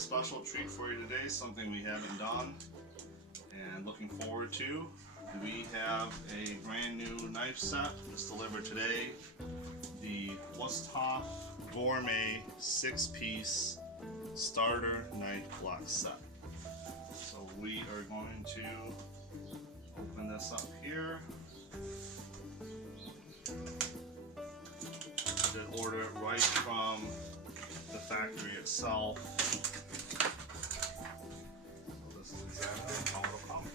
special treat for you today, something we haven't done and looking forward to. We have a brand new knife set that's delivered today. The Wüsthof Gourmet 6-piece starter knife block set. So we are going to open this up here. Did order it right from the factory itself. So this is exactly how it'll come.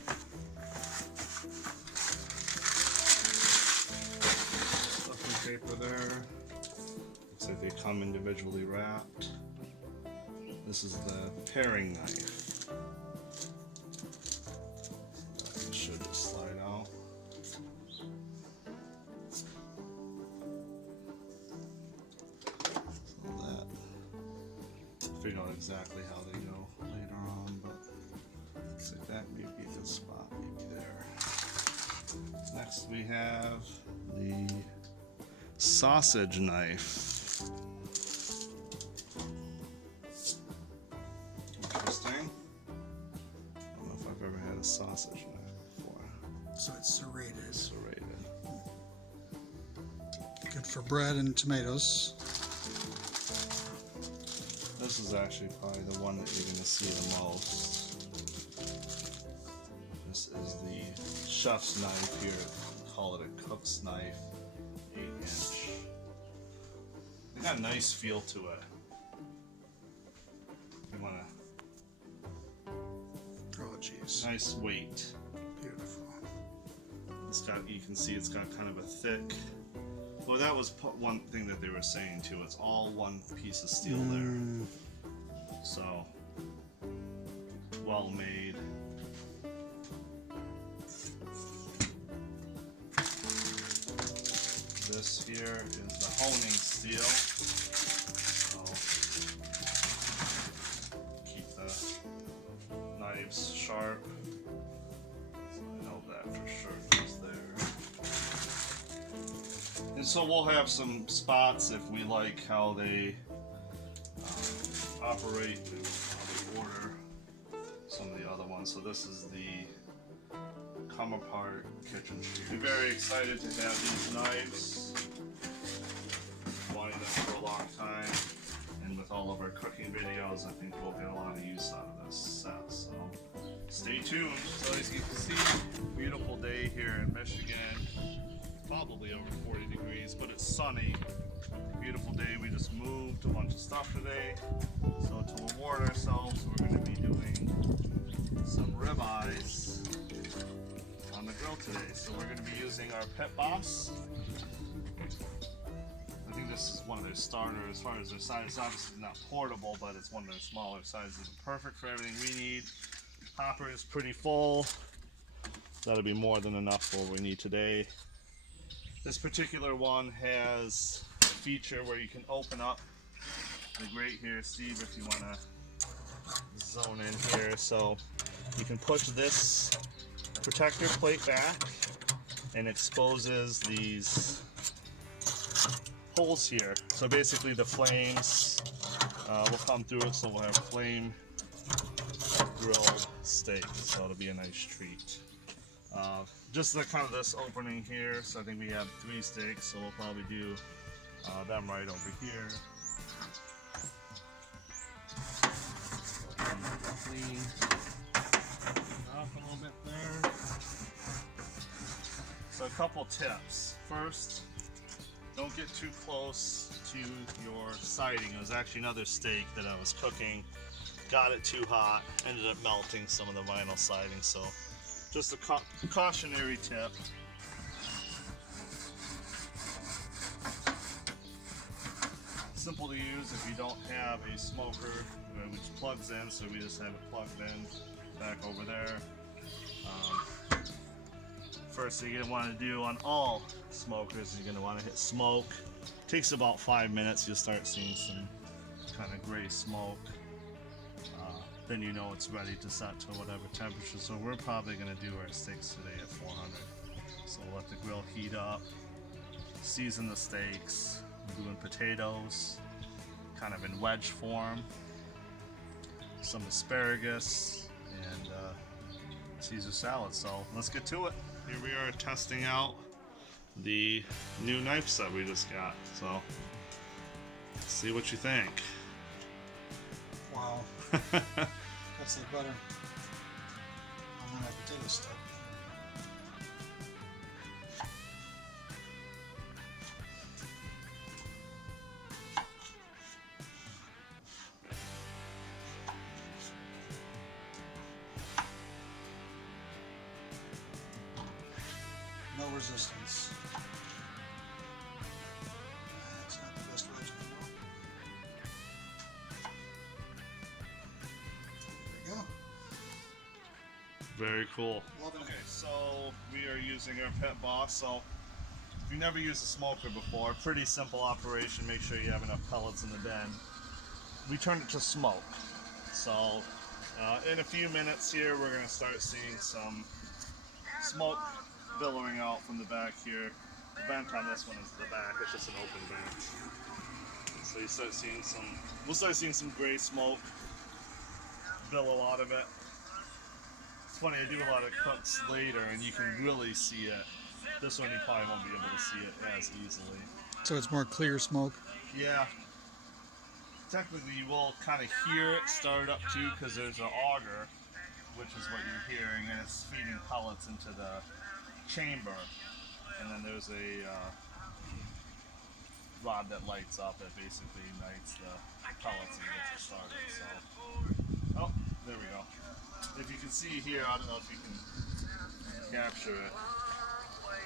Stuffing paper there. Looks like they come individually wrapped. This is the paring knife. That should just slide out. Figure out exactly how they go later on, but looks like that may be a good spot, maybe there. Next we have the sausage knife. Interesting. I don't know if I've ever had a sausage knife before. So it's serrated. Serrated. Good for bread and tomatoes. This is actually probably the one that you're going to see the most. This is the chef's knife here. We call it a cook's knife, 8-inch. They got a nice feel to it. You want Oh, geez. nice weight. Beautiful. It's got, you can see it's got kind of a thick. Well, that was one thing that they were saying too. It's all one piece of steel there. So, well made. This here is the honing steel. So, keep the knives sharp. So I know that for sure is there. And so we'll have some spots if we like how they operate, we will probably order some of the other ones. So this is the come apart kitchen shears. I'm very excited to have these knives. Wanted them for a long time, and with all of our cooking videos, I think we'll get a lot of use out of this set. So stay tuned. So as you can see, beautiful day here in Michigan. Probably over 40 degrees, but it's sunny. Beautiful day. We just moved a bunch of stuff today. So to reward ourselves, we're going to be doing some ribeyes on the grill today. So we're going to be using our Pit Boss. I think this is one of their starters as far as their size. It's obviously not portable, but it's one of their smaller sizes. Perfect for everything we need. Hopper is pretty full. That'll be more than enough for what we need today. This particular one has a feature where you can open up the grate here, Steve, if you want to zone in here. So you can push this protector plate back and exposes these holes here. So basically the flames will come through it, so we'll have flame grilled steak. So it'll be a nice treat. Just the kind of this opening here, so I think we have 3 steaks, so we'll probably do them right over here. Clean off a little bit there. So a couple tips. First, don't get too close to your siding. It was actually another steak that I was cooking. Got it too hot, ended up melting some of the vinyl siding, so just a cautionary tip. Simple to use if you don't have a smoker, which plugs in, so we just have it plugged in back over there. First thing you're going to want to do on all smokers, you're going to want to hit smoke. Takes about 5 minutes, you'll start seeing some kind of gray smoke. Then you know it's ready to set to whatever temperature. So we're probably going to do our steaks today at 400. So we'll let the grill heat up, season the steaks. We're doing potatoes, kind of in wedge form. some asparagus, and Caesar salad. So let's get to it. Here we are testing out the new knife set we just got. So let's see what you think. Wow. That's like butter on that potato stick. No resistance. That's not the best wedge in the world. There we go. Very cool. Loving it. Okay, so we are using our Pet Boss. So if you've never used a smoker before, pretty simple operation. Make sure you have enough pellets in the bin. We turn it to smoke. So in a few minutes here, we're going to start seeing some smoke billowing out from the back here. The vent on this one is the back. It's just an open vent. So you start seeing we'll start seeing some gray smoke billow out of it. It's funny, I do a lot of cooks later and you can really see it. This one you probably won't be able to see it as easily. So it's more clear smoke. Yeah. Technically you will kind of hear it start up too because there's an auger, which is what you're hearing, and it's feeding pellets into the chamber. And then there's a rod that lights up that basically ignites the pellets and gets it started. So, oh, there we go. If you can see here, I don't know if you can capture it.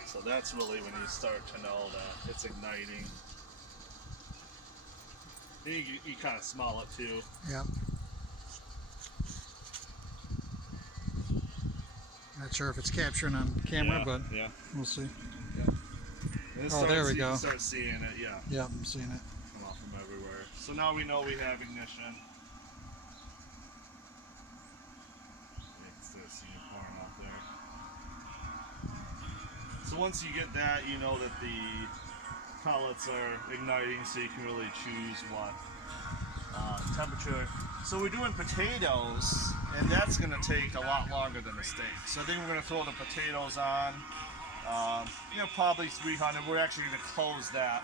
So that's really when you start to know that it's igniting. Then you kind of smell it too. Yeah. Not sure if it's capturing on camera, but yeah, we'll see. And Oh, there we go. You start seeing it, yeah. Yeah, I'm seeing it. Come off from everywhere. So now we know we have ignition. You can still see it pouring out there. So once you get that, you know that the pellets are igniting, so you can really choose what temperature. So we're doing potatoes, and that's going to take a lot longer than a steak. So I think we're going to throw the potatoes on, probably 300. We're actually going to close that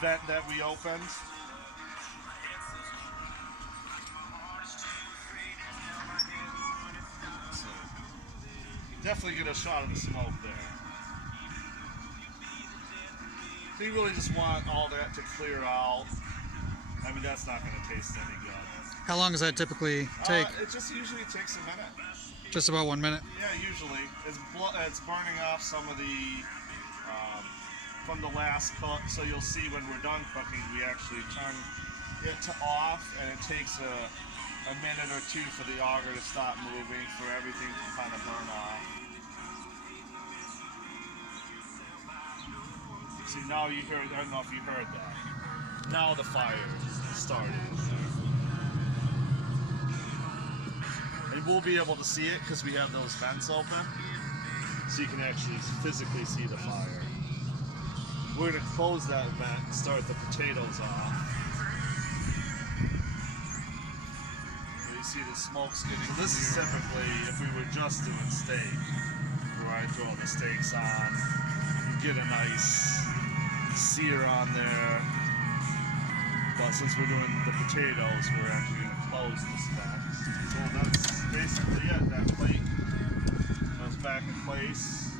vent that we opened. So definitely get a shot of the smoke there. So you really just want all that to clear out. I mean, that's not going to taste any good. How long does that typically take? It just usually takes a minute. Just about 1 minute? Yeah, usually. It's burning off some of the, from the last cook, so you'll see when we're done cooking, we actually turn it to off, and it takes a minute or two for the auger to stop moving, for everything to kind of burn off. See, now you heard, I don't know if you heard that. Now the fire started in there. And we'll be able to see it because we have those vents open, so you can actually physically see the fire. We're going to close that vent and start the potatoes off. You see the smoke's getting, this is typically, if we were just doing steak, where I throw the steaks on, you get a nice sear on there. But since we're doing the potatoes, we're actually going to close this vent. So that's basically it. That plate goes back in place.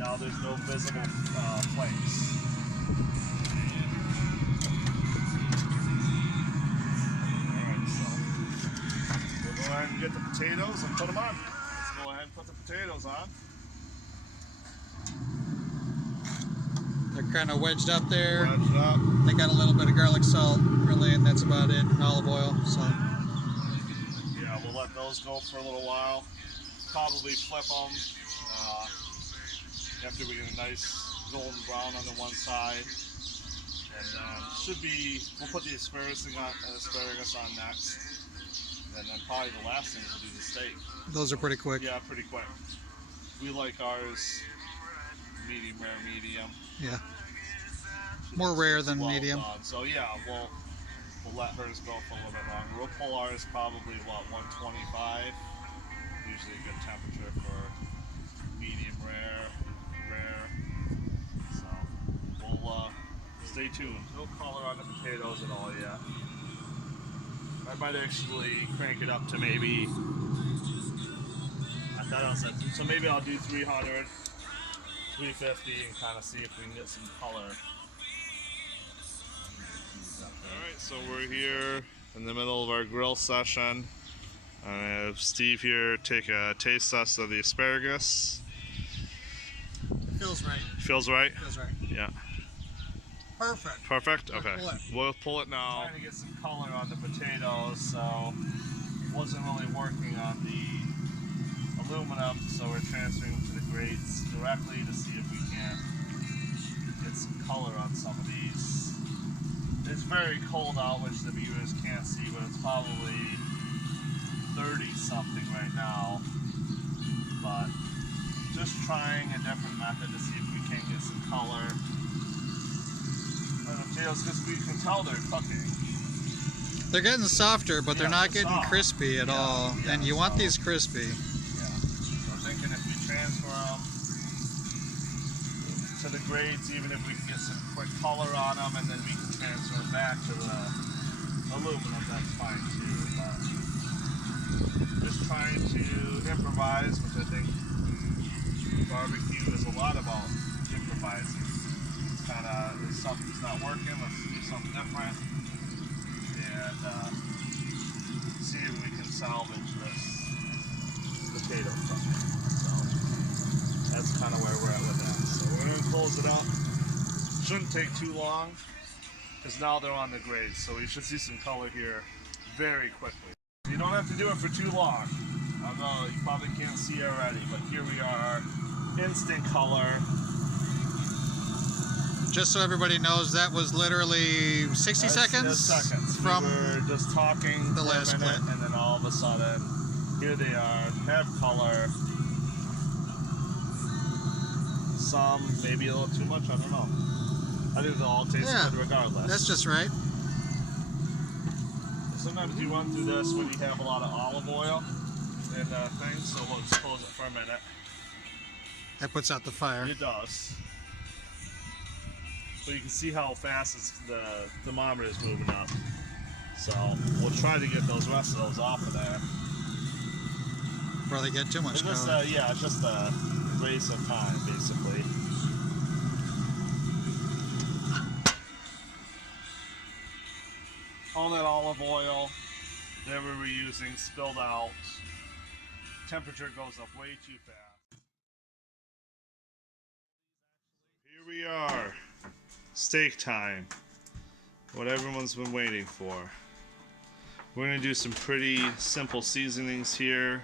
Now there's no visible flames. Alright, so we'll go ahead and get the potatoes and put them on. Let's go ahead and put the potatoes on. They're kind of wedged up there. Wedged up. They got a little bit of garlic salt, really, and that's about it. Olive oil, so. Yeah, we'll let those go for a little while. Probably flip them after we get a nice golden brown on the one side. And we'll put the asparagus on next. And then probably the last thing we'll do the steak. Those are pretty quick. Yeah, pretty quick. We like ours medium rare, medium. Yeah. More rare than Well medium. done. So yeah, we'll we'll let hers go for a little bit longer. We'll pull ours probably, what, 125? Usually a good temperature for medium rare. So we'll stay tuned. No color on the potatoes at all yet. I might actually crank it up to maybe, I thought I was at, so maybe I'll do 300, 350 and kind of see if we can get some color. Alright, so we're here in the middle of our grill session. I have Steve here take a taste test of the asparagus. It feels right. Feels right? Feels right. Yeah. Perfect. Perfect? Okay. Pull it. We'll pull it now. Trying to get some color on the potatoes, so wasn't really working on the aluminum, so we're transferring to the grates directly to see if we can get some color on some of these. It's very cold out, which the viewers can't see, but it's probably 30 something right now. But just trying a different method to see if we can get some color. And the potatoes, because we can tell they're cooking. They're getting softer, but they're not getting soft. crispy at all. And you want these crispy. Yeah. So I'm thinking if we transfer them to the grates, even if we can get some quick color on them, and then we can transfer them back to the aluminum, that's fine too. But just trying to improvise, which I think barbecue is a lot about improvising. Kind of, if something's not working, let's do something different, and see if we can salvage this potato cooking. So that's kind of where we're at with that. So we're going to close it up. Shouldn't take too long, because now they're on the grate, so we should see some color here very quickly. You don't have to do it for too long. I know you probably can't see already, but here we are, instant color. Just so everybody knows, that was literally 60 seconds from we were just talking the last for a minute, clip. and then all of a sudden, here they are, have color. Some, maybe a little too much, I don't know. I think they'll all taste good regardless. That's just right. Sometimes you run through this when you have a lot of olive oil and things, so we'll just close it for a minute. That puts out the fire. It does. But you can see how fast the thermometer is moving up. So we'll try to get those rest of those off of there. Before they get too much color. It's just a waste of time, basically. All that olive oil that we were using spilled out. Temperature goes up way too fast. Here we are. Steak time. What everyone's been waiting for. We're going to do some pretty simple seasonings here.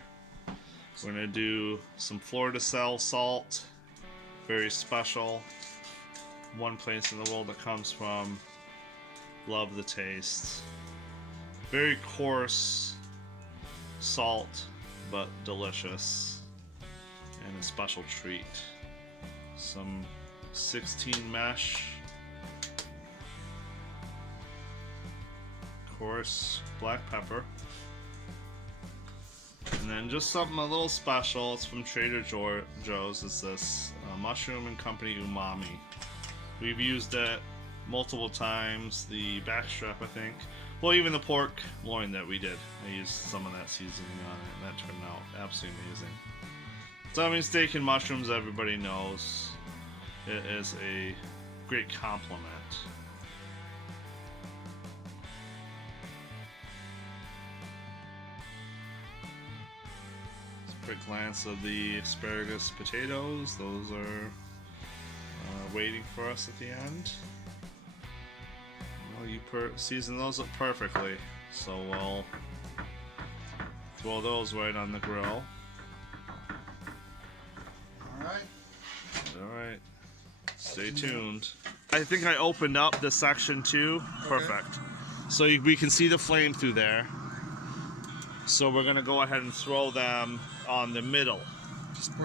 We're going to do some Florida style salt. Very special. One place in the world that comes from. Love the taste. Very coarse salt, but delicious. And a special treat. Some 16 mesh. Coarse black pepper. And then just something a little special. It's from Trader Joe's. It's this Mushroom and Company Umami. We've used it multiple times. The backstrap, I think. Well, even the pork loin that we did. I used some of that seasoning on it, and that turned out absolutely amazing. So, I mean, steak and mushrooms, everybody knows. It is a great compliment. Quick glance of the asparagus potatoes. Those are waiting for us at the end. Well, you season those up perfectly, so we'll throw those right on the grill. Alright. Stay tuned. I think I opened up this section too. Perfect. So we can see the flame through there. So we're going to go ahead and throw them on the middle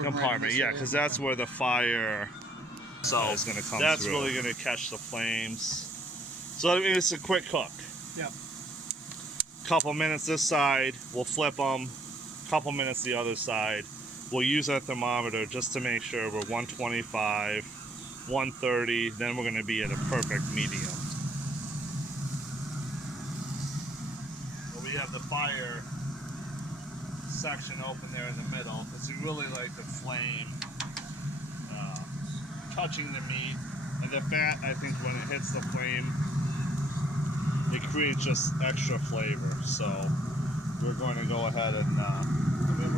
compartment. Yeah, because that's where the fire is going to come through. That's really going to catch the flames. So I mean, it's a quick cook. Yeah. Couple minutes this side, we'll flip them. Couple minutes the other side. We'll use our thermometer just to make sure we're 125, 130, then we're going to be at a perfect medium. Well, we have the fire section open there in the middle because we really like the flame touching the meat, and the fat, I think when it hits the flame, it creates just extra flavor. So we're going to go ahead and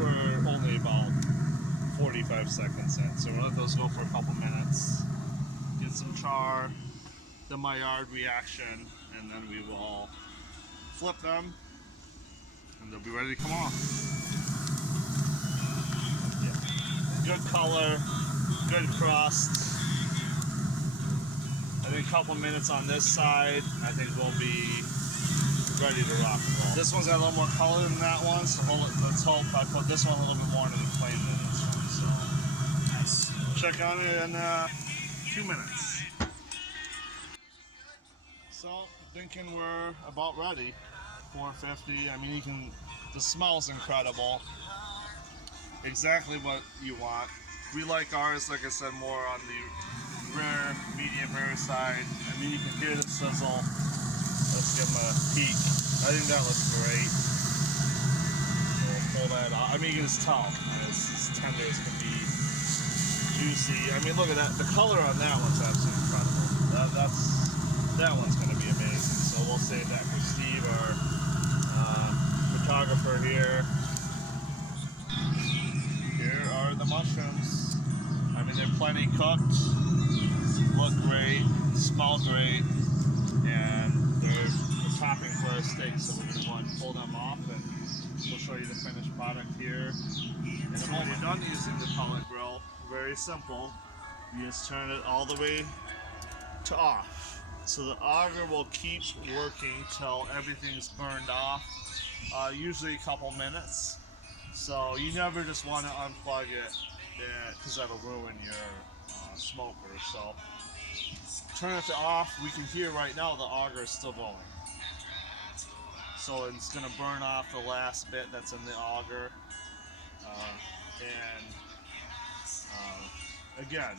we're only about 45 seconds in, so we'll let those go for a couple minutes, get some char, the Maillard reaction, and then we will flip them and they'll be ready to come off. Yeah. Good color, good crust. I think a couple minutes on this side, I think we'll be ready to rock and roll. This one's got a little more color than that one, so let's hope I put this one a little bit more into the flame than this one. So nice. Check on it in a few minutes. So thinking we're about ready. 450. I mean, you can. The smell's incredible. Exactly what you want. We like ours, like I said, more on the rare, medium rare side. I mean, you can hear the sizzle. Let's give them a peek. I think that looks great. We'll pull that off. I mean, you can just tell. It's as tender as can be. Juicy. I mean, look at that. The color on that one's absolutely incredible. That one's going to be amazing. So we'll save that for Steve, our photographer here. Here are the mushrooms. I mean, they're plenty cooked. Look great. Smell great. And they're the topping for our steak, so we're going to go ahead and pull them off, and we'll show you the finished product here. And then when you're done using the pellet grill, very simple, you just turn it all the way to off. So the auger will keep working till everything's burned off, usually a couple minutes. So you never just want to unplug it because that'll ruin your smoker. So turn it to off. We can hear right now the auger is still going. So it's going to burn off the last bit that's in the auger. Again,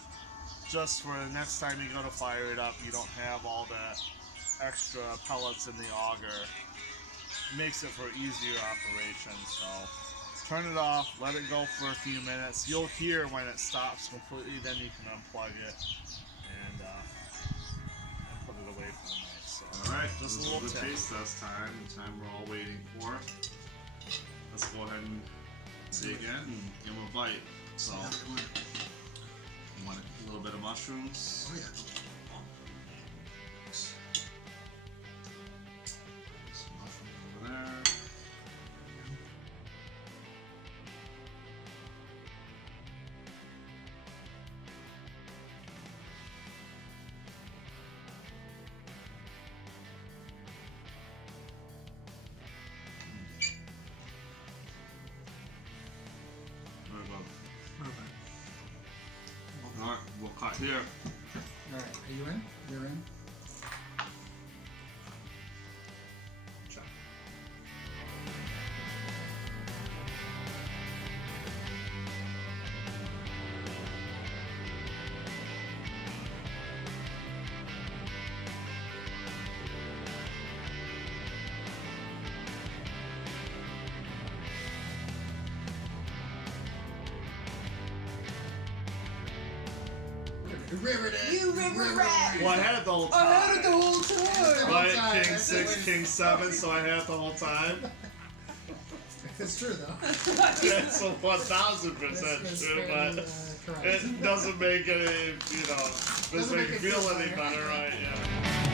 just for the next time you go to fire it up, you don't have all that extra pellets in the auger. Makes it for easier operation. So turn it off, let it go for a few minutes. You'll hear when it stops completely, then you can unplug it and put it away for the night. So, alright, just a little taste test time, the time we're all waiting for. Let's go ahead and say again and give them a bite. So, you want a little bit of mushrooms? Oh yeah. Some mushrooms over there. Alright, we'll cut here. Alright, are you in? You're in? Check. You river rat! Well, I had it the whole time. I had it the whole time! Right, King 6, King 7, so I had it the whole time. It's true though. It's 1000% true, but correct. it doesn't make any, doesn't make you feel any better, right? Yeah.